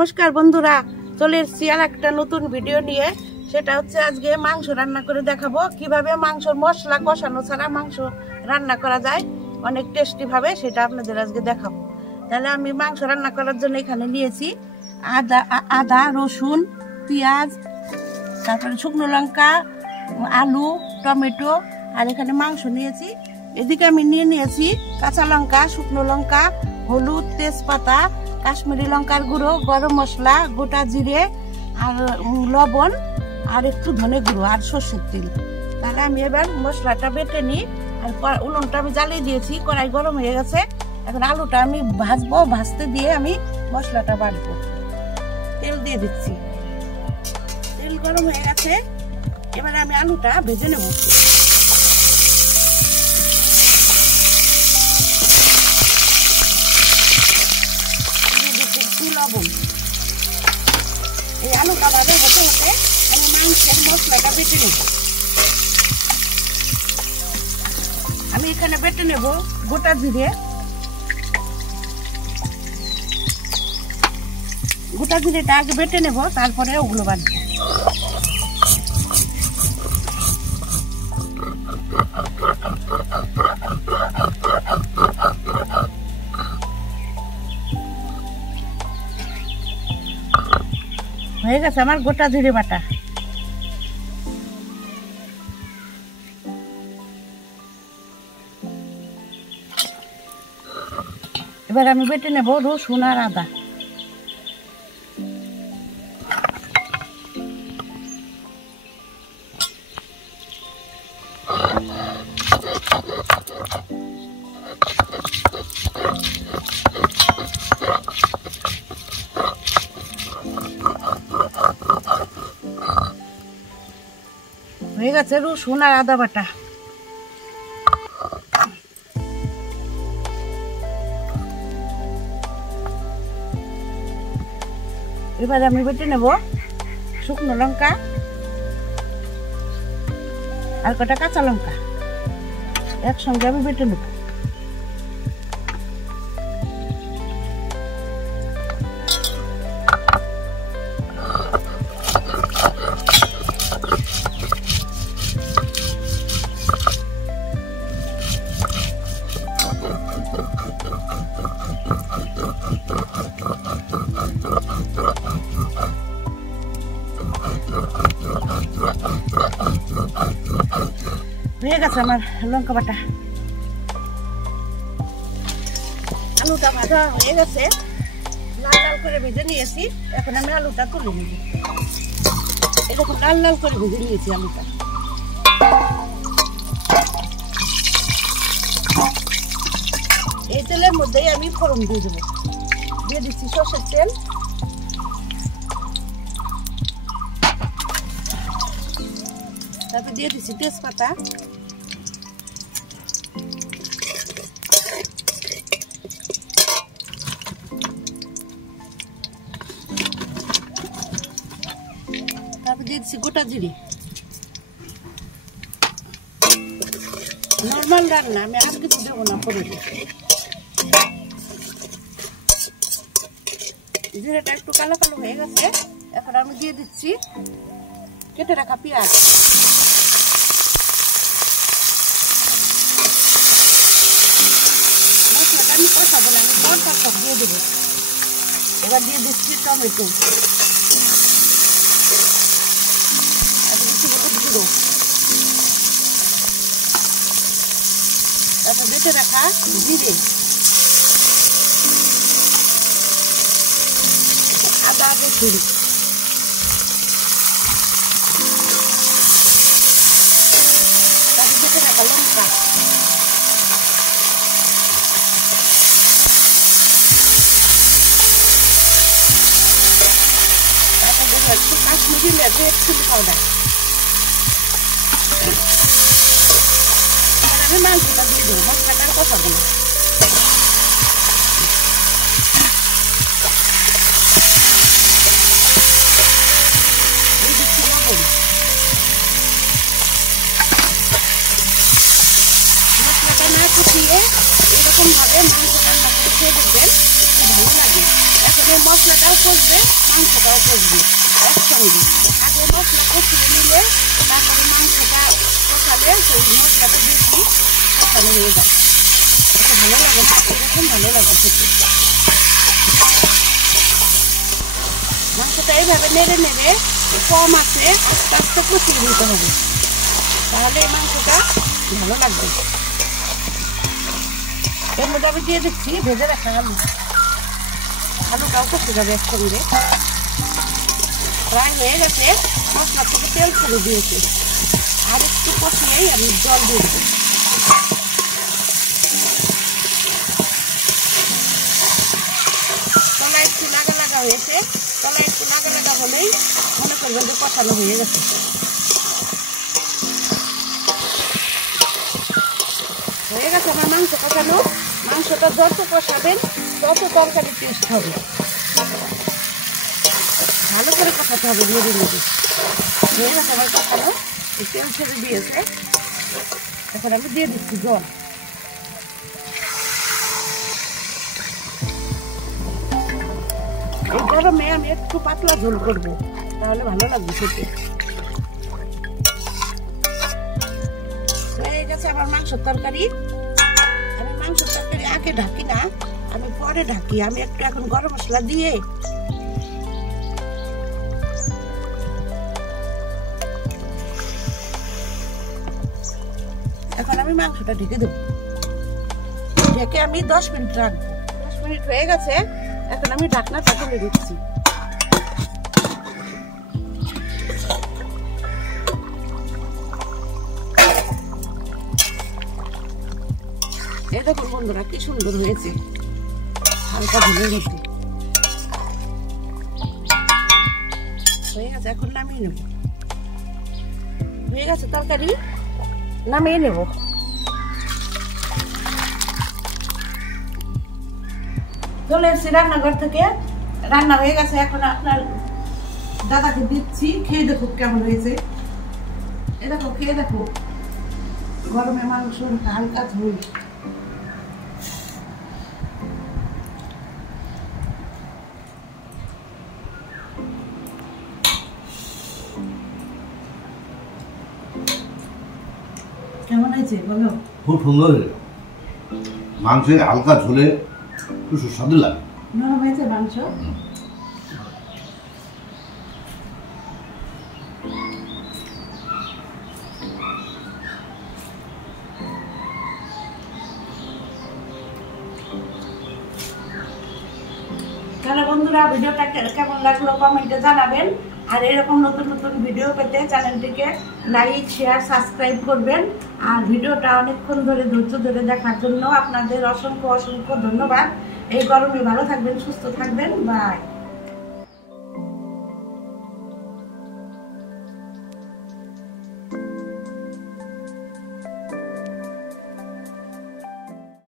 নমস্কার বন্ধুরা, চলে এসেছি আর একটা নতুন ভিডিও নিয়ে। সেটা হচ্ছে আজকে মাংস রান্না করে দেখাবো কিভাবে মাংসর মশলা কষানো ছাড়া মাংস রান্না করা যায় অনেক টেস্টি ভাবে, সেটা আপনাদের আজকে দেখাবো। তাহলে আমি মাংস রান্না করার জন্য এখানে নিয়েছি আদা, রসুন, পেঁয়াজ, তারপরে শুকনো লঙ্কা, আলু, টমেটো, আর এখানে মাংস নিয়েছি। এদিকে আমি নিয়েছি কাঁচা লঙ্কা, শুকনো লঙ্কা, হলুদ, তেজপাতা, কাশ্মীরি লঙ্কার গুঁড়ো, গরম মশলা, গোটা জিরে, আর লবণ, আর একটু ধনে গুঁড়ো, আর সর্ষের তেল। তাহলে আমি এবার মশলাটা বেটে নিই। আর উনুনটা আমি জ্বালিয়ে দিয়েছি, কড়াই গরম হয়ে গেছে। এখন আলুটা আমি ভাজবো, ভাজতে দিয়ে আমি মশলাটা বাটবো। তেল দিয়ে দিচ্ছি, তেল গরম হয়ে গেছে। এবারে আমি আলুটা ভেজে নেব। লবণ, এই আলুটা ভাজা হতে হতে আমি মাংসের মশলাটা বেটে নেব। আমি এখানে বেটে নেব গোটা জিরে, গোটা জিরেটা আগে বেটে নেব, তারপরে ওগুলো বাটবো। হয়ে গেছে আমার গোটা জিরে বাটা। এবার আমি বেটে নেব রসুন আর আদা। হয়ে গেছে রসুন আর আদা বাটা। এবারে আমি বেটে নেব শুকনো লঙ্কা আর কটা কাঁচা লঙ্কা, একসঙ্গে আমি বেটে নেব। হয়ে গেছে আমার লঙ্কা বাটা। আলুটা ভাজা হয়ে গেছে, লাল লাল করে ভেজে নিয়েছি। এখন আমি আলুটা তুলে নিব। এরকম লাল লাল করে ভেজে নিয়েছি আলুটা। এই তেলের মধ্যেই আমি ফোড়ন দিয়ে দেবো। দিয়ে দিচ্ছি সর্ষের তেল, তারপর দিয়ে দিচ্ছি তেজপাতা, তারপর দিয়ে দিচ্ছি গোটা জিরে। নর্মাল রান্না, আমি আর কিছু দেবো না। পরে জিরেটা একটু কালো কালো হয়ে গেছে। এখন আমি দিয়ে দিচ্ছি কেটে রাখা পেঁয়াজ। মশলাটা আমি কষাবো না, আমি পরপর সব দিয়ে দেবো। এবার দিয়ে দিচ্ছি টমেটো, তারপর বেটে রাখা জিরে, আদা, রসুন, তারপর বেটে রাখা লঙ্কা, তারপর দেবো একটু কাশ্মীরি রেড চিলি পাউডার। আমি মাংসটা দিয়ে দেবো, মশলাটা কষাবো না। মশলাটা না কষিয়ে এরকম ভাবে মাংস রান্না করে খেয়ে দেখবেন, ভালো লাগে। এখন এখানে মশলাটাও কষবে, মাংসটাও কষবে একসঙ্গে। আগে মশলা কষিয়ে নিলে তারপরে মাংসটা কষালে সেই মশলাটা বেশি কষানো হয়ে যায়, ভালো লাগে না, এরকম ভালো লাগে খেতে। মাংসটা এইভাবে নেড়ে নেড়ে কম আছে আস্তে আস্তে কষিয়ে নিতে হবে, তাহলে এই মাংসটা ভালো লাগবে। এর মধ্যে আমি দিয়ে দিচ্ছি ভেজে রাখা আলু, আলুটাও কষে যাবে একসঙ্গে। প্রায় হয়ে গেছে, মশলা থেকে তেল ছেড়ে দিয়েছে, আর একটু কষিয়েই আমি জল দিয়ে দেবো। তলায় একটু লাগা লাগা হয়েছে, তলায় একটু লাগা লাগা হলেই মনে করবেন যে কষানো হয়ে গেছে। হয়ে গেছে আমার মাংস কষানো। মাংসটা যত কষাবেন তত তরকারি টেস্ট হবে, ভালো করে কষাতে হবে নেড়ে নেড়ে। হয়ে গেছে আমার কষানো, তেল ছেড়ে দিয়েছে, এখন আমি দিয়ে দিচ্ছি জল। এই গরমে আমি একটু পাতলা ঝোল করবো, তাহলে ভালো লাগবে খেতে। হয়ে গেছে আমার মাংসের তরকারি। আমি মাংসের তরকারি আগে ঢাকি না, আমি পরে ঢাকি। আমি একটু এখন গরম মশলা দিয়ে এখন আমি মাংসটা ঢেকে দেবো। ঢেকে আমি 10 মিনিট রাখবো। 10 মিনিট হয়ে গেছে, এখন আমি ঢাকনাটা তুলে দিচ্ছি। এই দেখুন বন্ধুরা কি সুন্দর হয়েছে, হালকা ঝোলের মধ্যে হয়ে গেছে। এখন নামিয়ে নেব। হয়ে গেছে তরকারি, নামিয়ে নেব। চলে এসেছি রান্নাঘর থেকে, রান্না হয়ে গেছে। এখন আপনার দাদাকে দিচ্ছি, খেয়ে দেখো কেমন হয়েছে। এ দেখো, খেয়ে দেখো, গরমে মাংস হালকা ঝোল। কেমন হয়েছে বলো? খুব সুন্দর, মাংসে হালকা ঝোলে খুব সুস্বাদু লাগে। নরম হয়েছে মাংস। তাহলে বন্ধুরা ভিডিওটা কেমন লাগলো কমেন্টে জানাবেন। আর এরকম নতুন নতুন ভিডিও পেতে চ্যানেলটিকে লাইক, শেয়ার, সাবস্ক্রাইব করবেন। আর ভিডিওটা অনেকক্ষণ ধরে ধৈর্য ধরে দেখার জন্য আপনাদের অসংখ্য অসংখ্য ধন্যবাদ। এই গরমে ভালো থাকবেন, সুস্থ থাকবেন, বাই।